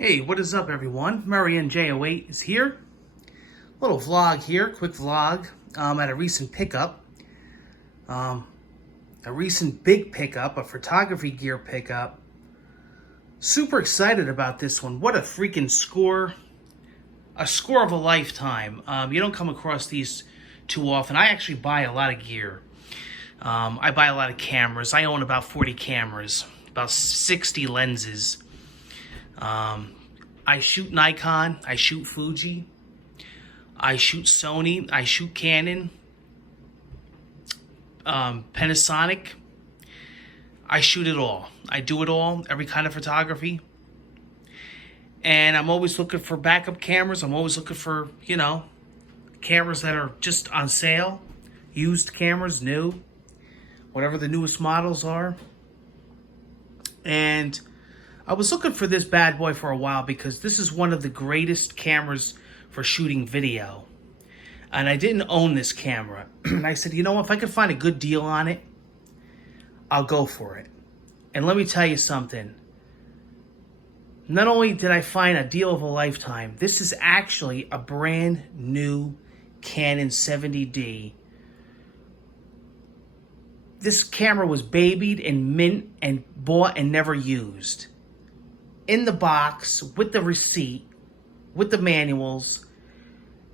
Hey, what is up, everyone? Marianne J08 is here. Little vlog here, quick vlog at a recent pickup. A recent big pickup, a photography gear pickup. Super excited about this one. What a freaking score. A score of a lifetime. You don't come across these too often. I actually buy a lot of gear. I buy a lot of cameras. I own about 40 cameras, about 60 lenses. I shoot Nikon, I shoot Fuji, I shoot Sony, I shoot Canon, Panasonic. I shoot it all. I do it all, every kind of photography. And I'm always looking for backup cameras. I'm always looking for, cameras that are just on sale, used cameras, new, whatever the newest models are. And I was looking for this bad boy for a while because this is one of the greatest cameras for shooting video. And I didn't own this camera. And I said, if I could find a good deal on it, I'll go for it. And let me tell you something. Not only did I find a deal of a lifetime, this is actually a brand new Canon 70D. This camera was babied and mint and bought and never used. In the box, with the receipt, with the manuals,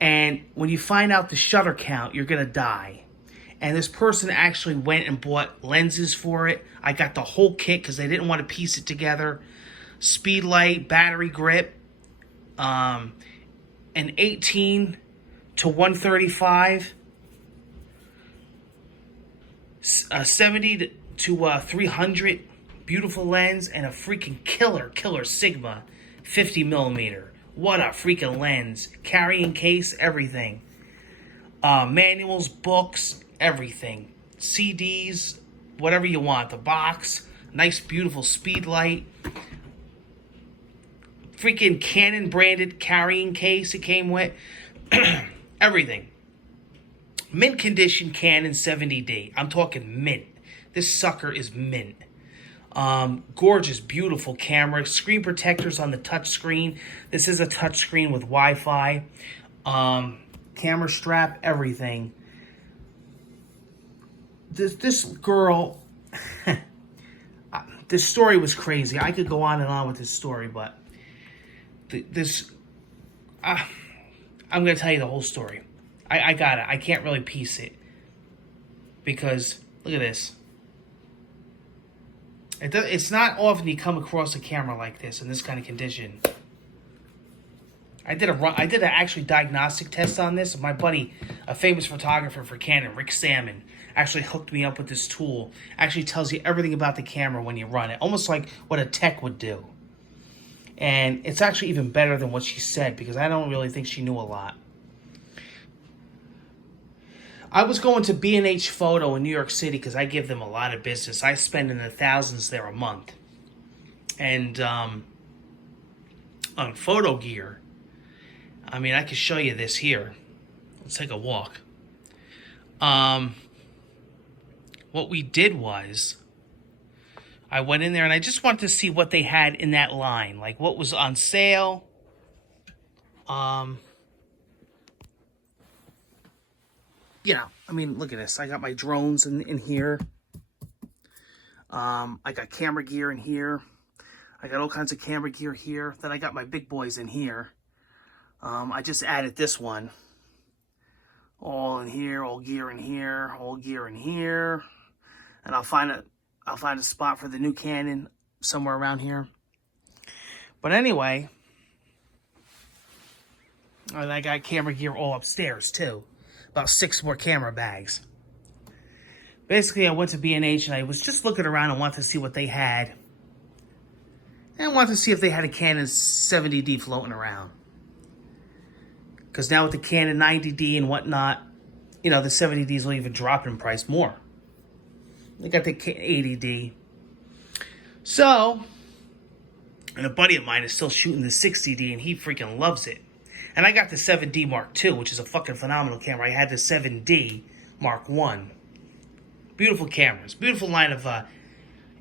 and when you find out the shutter count, you're going to die. And this person actually went and bought lenses for it. I got the whole kit because they didn't want to piece it together. Speed light, battery grip, an 18 to 135, 70 to 300, beautiful lens, and a freaking killer Sigma 50 millimeter. What a freaking lens. Carrying case, everything. Manuals, books, everything. CDs, whatever you want. The box, nice beautiful speed light. Freaking Canon branded carrying case it came with. Everything. Mint condition Canon 70D. I'm talking mint. This sucker is mint. Gorgeous, beautiful camera. Screen protectors on the touch screen. This is a touch screen with Wi-Fi. Camera strap, everything. This girl, this story was crazy. I could go on and on with this story, but I'm going to tell you the whole story. I got it. I can't really piece it because look at this. It's not often you come across a camera like this in this kind of condition. I did an actually diagnostic test on this. My buddy, a famous photographer for Canon, Rick Salmon, actually hooked me up with this tool. Actually tells you everything about the camera when you run it, almost like what a tech would do. And it's actually even better than what she said because I don't really think she knew a lot. I was going to B&H Photo in New York City because I give them a lot of business. I spend in the thousands there a month. And on photo gear, I mean, I can show you this here. Let's take a walk. What we did was, I went in there and I just wanted to see what they had in that line. Like what was on sale. I mean, look at this. I got my drones in here. I got camera gear in here. I got all kinds of camera gear here. Then I got my big boys in here. I just added this one. All in here, all gear in here, all gear in here. And I'll find a spot for the new Canon somewhere around here. But anyway, and I got camera gear all upstairs too. About 6 more camera bags. Basically, I went to B&H and I was just looking around and wanted to see what they had. And I wanted to see if they had a Canon 70D floating around. Because now with the Canon 90D and whatnot, the 70Ds will even drop in price more. They got the 80D. So, and a buddy of mine is still shooting the 60D and he freaking loves it. And I got the 7D Mark II, which is a fucking phenomenal camera. I had the 7D Mark I. Beautiful cameras. Beautiful line of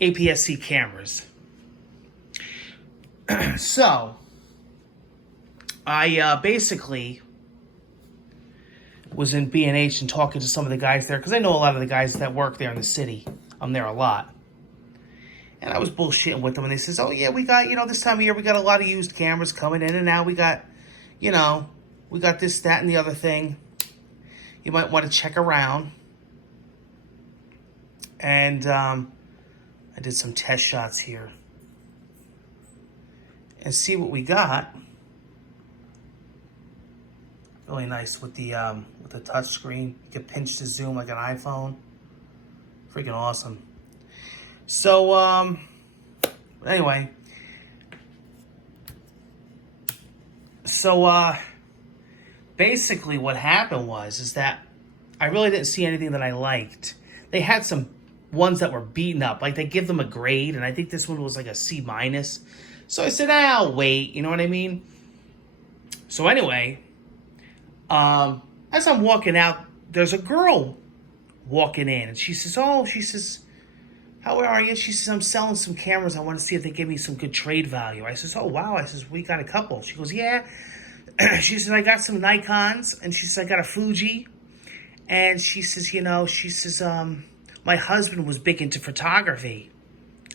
APS-C cameras. So, I basically was in B&H and talking to some of the guys there, because I know a lot of the guys that work there in the city. I'm there a lot. And I was bullshitting with them, and they says, oh, yeah, we got, this time of year, we got a lot of used cameras coming in and out. We got, we got this, that, and the other thing. You might want to check around. And I did some test shots here. And see what we got. Really nice with the touch screen. You can pinch to zoom like an iPhone. Freaking awesome. So, anyway. So, basically what happened is that I really didn't see anything that I liked. They had some ones that were beaten up. Like, they give them a grade, and I think this one was like a C-. So I said, I'll wait. You know what I mean? So anyway, as I'm walking out, there's a girl walking in, and she says, how are you? She says, I'm selling some cameras. I want to see if they give me some good trade value. I says, oh, wow. I says, we got a couple. She goes, yeah. She said, I got some Nikons, and she says, I got a Fuji. And she says, my husband was big into photography.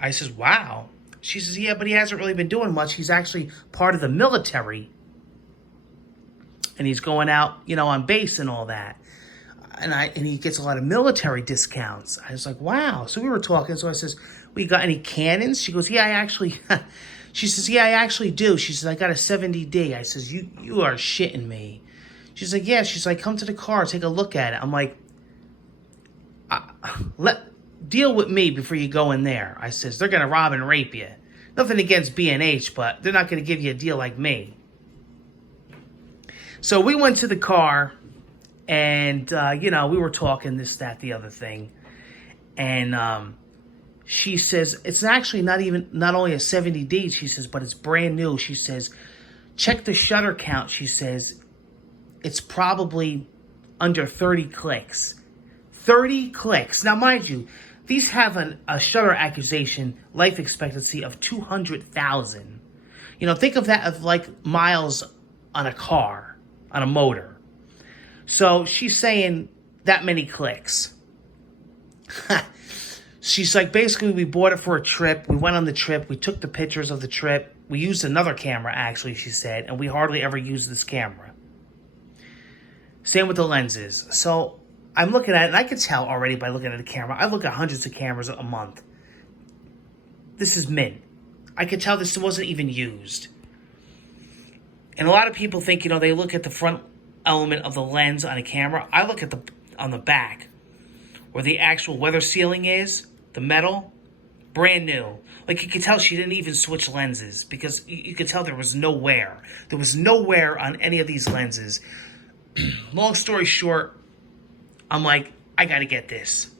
I says, wow. She says, yeah, but he hasn't really been doing much. He's actually part of the military. And he's going out, on base and all that. And he gets a lot of military discounts. I was like, wow. So we were talking. So I says, we got any Canons? She goes, yeah, I actually, she says, yeah, I actually do. She says, I got a 70D. I says, you are shitting me. She's like, yeah. She's like, come to the car, take a look at it. I'm like, deal with me before you go in there. I says, they're going to rob and rape you. Nothing against B&H, but they're not going to give you a deal like me. So we went to the car, and, we were talking this, that, the other thing. And she says, it's actually not only a 70D, she says, but it's brand new. She says, check the shutter count. She says, it's probably under 30 clicks. 30 clicks. Now, mind you, these have a shutter acquisition life expectancy of 200,000. Think of that as like miles on a car, on a motor. So she's saying that many clicks. She's like, basically, we bought it for a trip. We went on the trip. We took the pictures of the trip. We used another camera, actually, she said, and we hardly ever used this camera. Same with the lenses. So I'm looking at it, and I can tell already by looking at the camera. I look at hundreds of cameras a month. This is mint. I could tell this wasn't even used. And a lot of people think, they look at the front element of the lens on a camera. I look at on the back, where the actual weather sealing is, the metal, brand new. Like, you could tell she didn't even switch lenses, because you could tell there was no wear. There was no wear on any of these lenses. Long story short, I'm like, I gotta get this.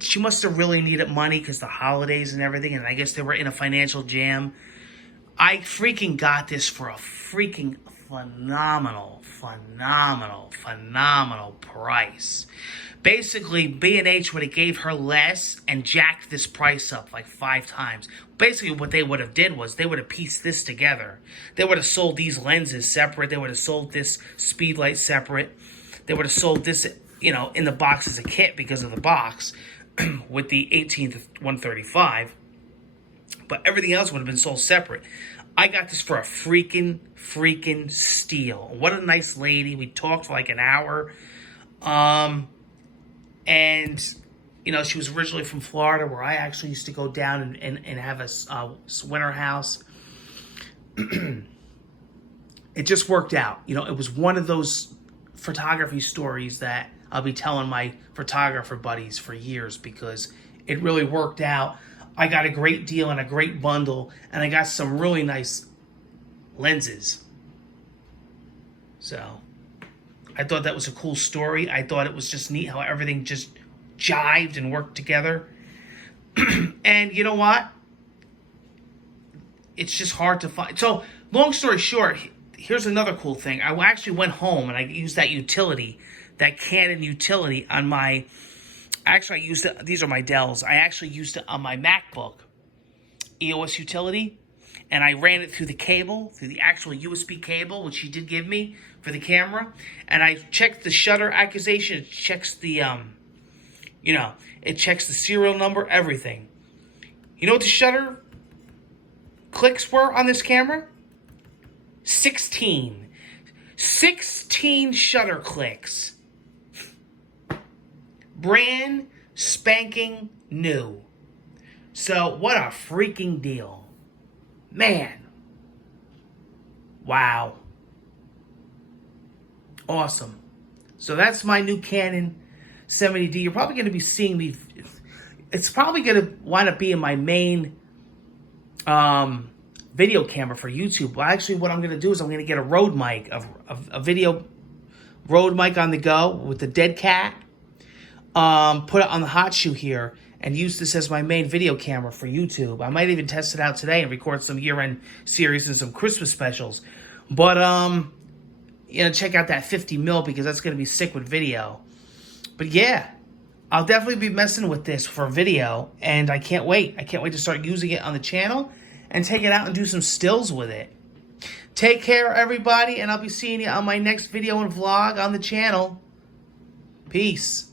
She must have really needed money because the holidays and everything, and I guess they were in a financial jam. I freaking got this for a freaking phenomenal price. Basically, B&H would have gave her less and jacked this price up like 5 times. Basically, what they would have did was they would have pieced this together. They would have sold these lenses separate. They would have sold this speed light separate. They would have sold this, in the box as a kit because of the box with the 18-135. But everything else would have been sold separate. I got this for a freaking steal. What a nice lady. We talked for like an hour. And, she was originally from Florida, where I actually used to go down and have a winter house. It just worked out. It was one of those photography stories that I'll be telling my photographer buddies for years, because it really worked out. I got a great deal and a great bundle, and I got some really nice lenses. So I thought that was a cool story. I thought it was just neat how everything just jived and worked together. And you know what? It's just hard to find. So long story short, here's another cool thing. I actually went home and I used that utility, that Canon utility on my... Actually, I used it. These are my Dells. I actually used it on my MacBook. EOS utility. and I ran it through the cable, through the actual USB cable, which she did give me for the camera. And I checked the shutter accusation. It checks the, it checks the serial number, everything. You know what the shutter clicks were on this camera? 16. 16 shutter clicks. Brand spanking new. So, what a freaking deal. Man. Wow. Awesome. So that's my new Canon 70D. You're probably going to be seeing me. It's probably going to wind up being my main video camera for YouTube. Well, actually, what I'm going to do is I'm going to get a Rode mic, a video Rode mic on the go with the dead cat. Put it on the hot shoe here and use this as my main video camera for YouTube. I might even test it out today and record some year-end series and some Christmas specials. But, check out that 50mm because that's going to be sick with video. But yeah, I'll definitely be messing with this for video, and I can't wait. I can't wait to start using it on the channel and take it out and do some stills with it. Take care, everybody, and I'll be seeing you on my next video and vlog on the channel. Peace.